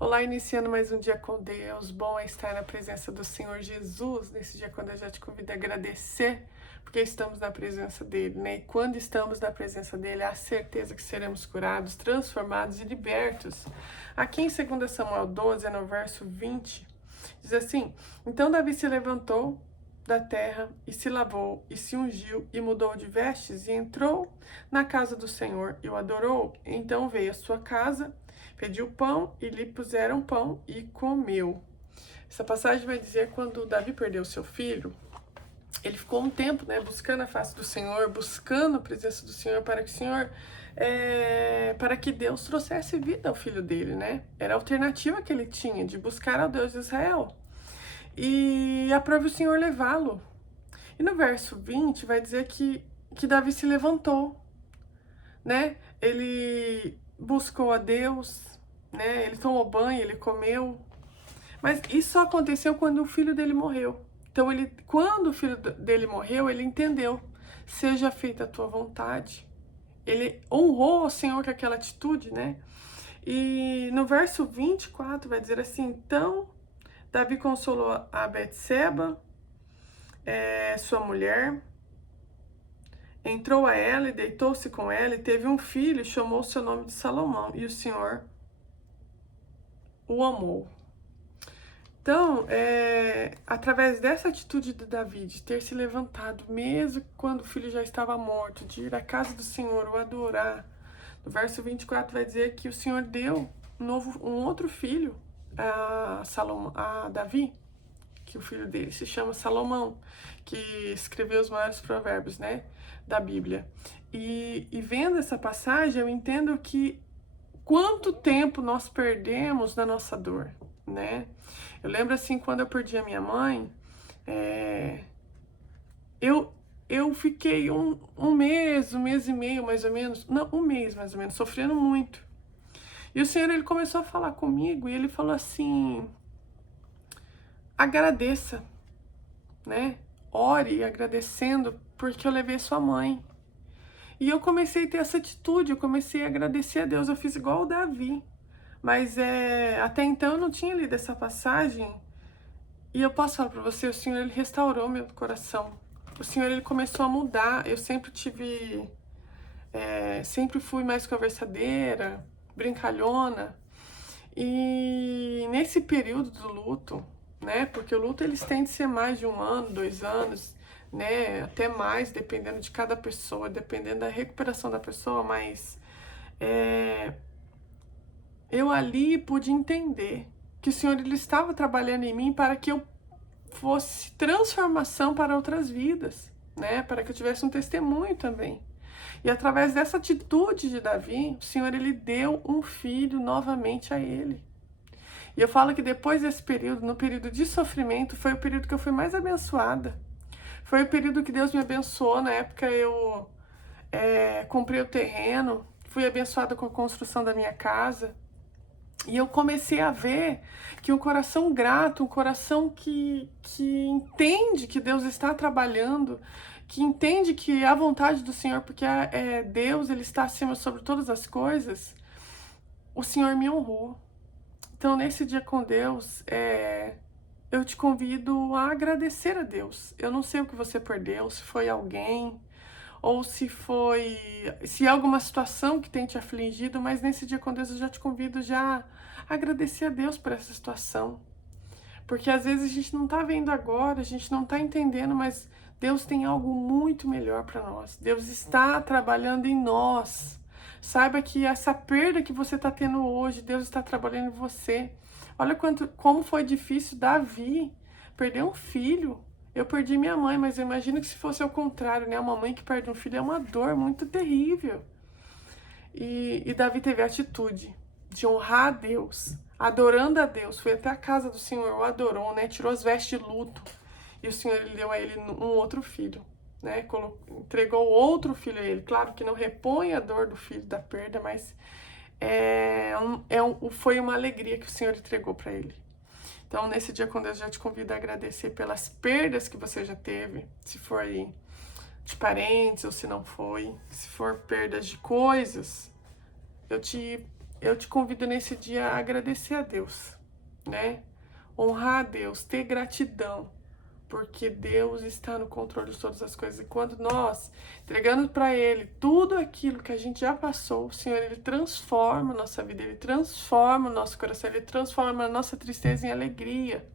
Olá, iniciando mais um dia com Deus. Bom é estar na presença do Senhor Jesus. Nesse dia, quando eu já te convido a agradecer, porque estamos na presença dele, né? E quando estamos na presença dele, há certeza que seremos curados, transformados e libertos. Aqui em 2 Samuel 12, no verso 20, diz assim: Então Davi se levantou da terra e se lavou e se ungiu e mudou de vestes e entrou na casa do Senhor e o adorou. Então veio à sua casa, pediu pão e lhe puseram pão e comeu. Essa passagem vai dizer quando Davi perdeu seu filho, ele ficou um tempo, né, buscando a face do Senhor, buscando a presença do Senhor para que o Senhor, para que Deus trouxesse vida ao filho dele, né? Era a alternativa que ele tinha de buscar ao Deus de Israel. E aprove o Senhor levá-lo. E no verso 20 vai dizer que Davi se levantou, né? Ele buscou a Deus, né? Ele tomou banho, ele comeu. Mas isso só aconteceu quando o filho dele morreu. Então, quando o filho dele morreu, ele entendeu: seja feita a tua vontade. Ele honrou ao Senhor com aquela atitude, né? E no verso 24 vai dizer assim: então Davi consolou a Betseba, sua mulher, entrou a ela e deitou-se com ela e teve um filho e chamou seu nome de Salomão, e o Senhor o amou. Então, através dessa atitude de Davi, de ter se levantado, mesmo quando o filho já estava morto, de ir à casa do Senhor, o adorar, no verso 24 vai dizer que o Senhor deu um outro filho a Davi, que o filho dele se chama Salomão, que escreveu os maiores provérbios, né, da Bíblia. E vendo essa passagem, eu entendo que quanto tempo nós perdemos na nossa dor, né? Eu lembro assim, quando eu perdi a minha mãe, eu fiquei um mês e meio mais ou menos, não, um mês mais ou menos, sofrendo muito. E o Senhor, ele começou a falar comigo e ele falou assim: agradeça, né? Ore agradecendo porque eu levei sua mãe. E eu comecei a ter essa atitude, eu comecei a agradecer a Deus, eu fiz igual o Davi. Mas até então eu não tinha lido essa passagem. E eu posso falar para você, o Senhor, ele restaurou meu coração. O Senhor, ele começou a mudar. Eu sempre sempre fui mais conversadeira, brincalhona. E nesse período do luto, né? Porque o luto, eles tendem a ser mais de 1 ano, 2 anos, né? Até mais, dependendo de cada pessoa, dependendo da recuperação da pessoa. Mas eu ali pude entender que o Senhor, ele estava trabalhando em mim para que eu fosse transformação para outras vidas, né? Para que eu tivesse um testemunho também. E através dessa atitude de Davi, o Senhor, ele deu um filho novamente a ele. E eu falo que depois desse período, no período de sofrimento, foi o período que eu fui mais abençoada. Foi o período que Deus me abençoou. Na época eu comprei o terreno, fui abençoada com a construção da minha casa. E eu comecei a ver que um coração grato, um coração que entende que Deus está trabalhando, que entende que é a vontade do Senhor, porque Deus, ele está acima sobre todas as coisas, o Senhor me honrou. Então, nesse dia com Deus, eu te convido a agradecer a Deus. Eu não sei o que você perdeu, se foi alguém, ou se é alguma situação que tem te afligido, mas nesse dia com Deus eu já te convido já a agradecer a Deus por essa situação. Porque às vezes a gente não tá vendo agora, a gente não tá entendendo, mas Deus tem algo muito melhor para nós. Deus está trabalhando em nós. Saiba que essa perda que você está tendo hoje, Deus está trabalhando em você. Olha como foi difícil Davi perder um filho. Eu perdi minha mãe, mas eu imagino que se fosse ao contrário, né? Uma mãe que perde um filho é uma dor muito terrível. E Davi teve a atitude de honrar a Deus, adorando a Deus. Foi até a casa do Senhor, o adorou, né? Tirou as vestes de luto. E o Senhor, ele deu a ele um outro filho, né? Entregou outro filho a ele. Claro que não repõe a dor do filho da perda, mas foi uma alegria que o Senhor entregou para ele. Então, nesse dia com Deus, eu já te convido a agradecer pelas perdas que você já teve, se for aí de parentes ou se não foi, se for perdas de coisas, eu te eu te convido nesse dia a agradecer a Deus, né? Honrar a Deus, ter gratidão, porque Deus está no controle de todas as coisas. E quando nós entregamos para Ele tudo aquilo que a gente já passou, o Senhor, Ele transforma a nossa vida, Ele transforma o nosso coração, Ele transforma a nossa tristeza em alegria.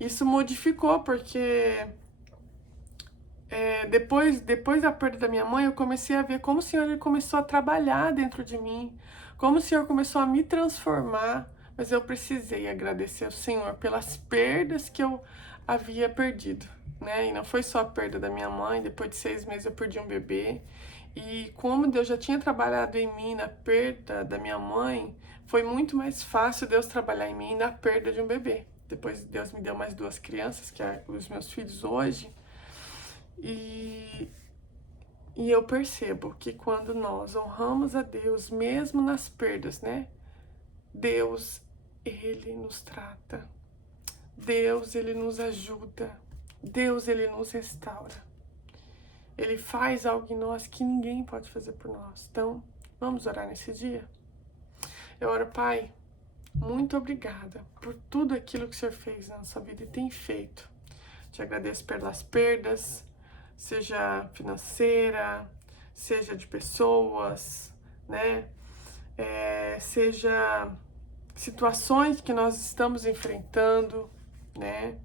Isso modificou, porque depois da perda da minha mãe, eu comecei a ver como o Senhor, Ele começou a trabalhar dentro de mim, como o Senhor começou a me transformar, mas eu precisei agradecer ao Senhor pelas perdas que eu havia perdido, né? E não foi só a perda da minha mãe, depois de 6 meses eu perdi um bebê, e como Deus já tinha trabalhado em mim na perda da minha mãe, foi muito mais fácil Deus trabalhar em mim na perda de um bebê. Depois Deus me deu mais 2 crianças, que são os meus filhos hoje, e eu percebo que quando nós honramos a Deus, mesmo nas perdas, né? Deus, Ele nos trata. Deus, Ele nos ajuda. Deus, Ele nos restaura. Ele faz algo em nós que ninguém pode fazer por nós. Então, vamos orar nesse dia? Eu oro, Pai, muito obrigada por tudo aquilo que o Senhor fez na nossa vida e tem feito. Te agradeço pelas perdas, seja financeira, seja de pessoas, né? Seja situações que nós estamos enfrentando, né?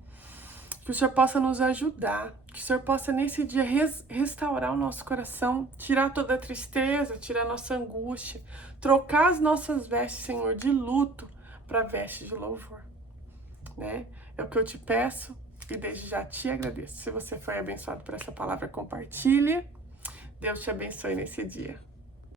Que o Senhor possa nos ajudar, que o Senhor possa nesse dia restaurar o nosso coração, tirar toda a tristeza, tirar a nossa angústia, trocar as nossas vestes, Senhor, de luto para vestes de louvor, né? É o que eu te peço e desde já te agradeço. Se você foi abençoado por essa palavra, compartilhe. Deus te abençoe nesse dia.